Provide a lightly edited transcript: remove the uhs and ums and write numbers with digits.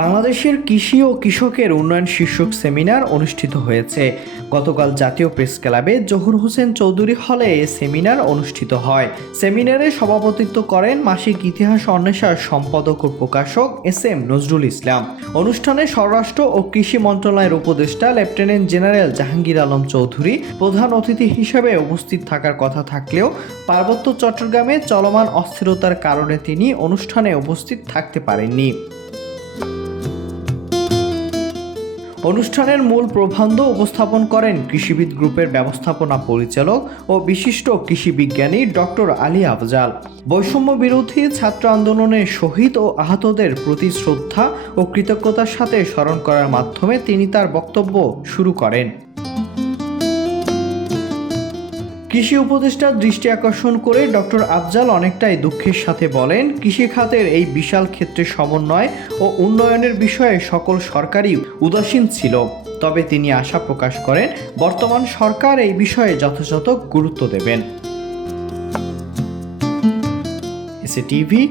বাংলাদেশের কৃষি ও কৃষকের উন্নয়ন শীর্ষক সেমিনার অনুষ্ঠিত হয়েছে। গতকাল জাতীয় প্রেস ক্লাবে জহুর হোসেন চৌধুরী হলে এ সেমিনার অনুষ্ঠিত হয়। সেমিনারে সভাপতিত্ব করেন মাসিক ইতিহাস অন্বেষার সম্পাদক ও প্রকাশক এস.এম. নজরুল ইসলাম। অনুষ্ঠানে স্বরাষ্ট্র ও কৃষি মন্ত্রণালয়ের উপদেষ্টা লেফটেন্যান্ট জেনারেল জাহাঙ্গীর আলম চৌধুরী প্রধান অতিথি হিসেবে উপস্থিত থাকার কথা থাকলেও পার্বত্য চট্টগ্রামে চলমান অস্থিরতার কারণে তিনি অনুষ্ঠানে উপস্থিত থাকতে পারেননি। অনুষ্ঠানের মূল প্রবন্ধ উপস্থাপন করেন কৃষিবিদ গ্রুপের ব্যবস্থাপনা পরিচালক ও বিশিষ্ট কৃষি বিজ্ঞানী ডক্টর আলী আফজাল। বৈষম্য বিরোধী ছাত্র আন্দোলনের শহীদ ও আহতদের প্রতি শ্রদ্ধা ও কৃতজ্ঞতার সাথে স্মরণ করার মাধ্যমে তিনি তার বক্তব্য শুরু করেন। কৃষি উপদেষ্টার দৃষ্টি আকর্ষণ করে ডক্টর আফজাল অনেকটাই দুঃখের সাথে বলেন, কৃষি খাতের এই বিশাল ক্ষেত্রে সমন্বয় ও উন্নয়নের বিষয়ে সকল সরকারই উদাসীন ছিল। তবে তিনি আশা প্রকাশ করেন বর্তমান সরকার এই বিষয়ে যথাযথ গুরুত্ব দেবেন। SA TV.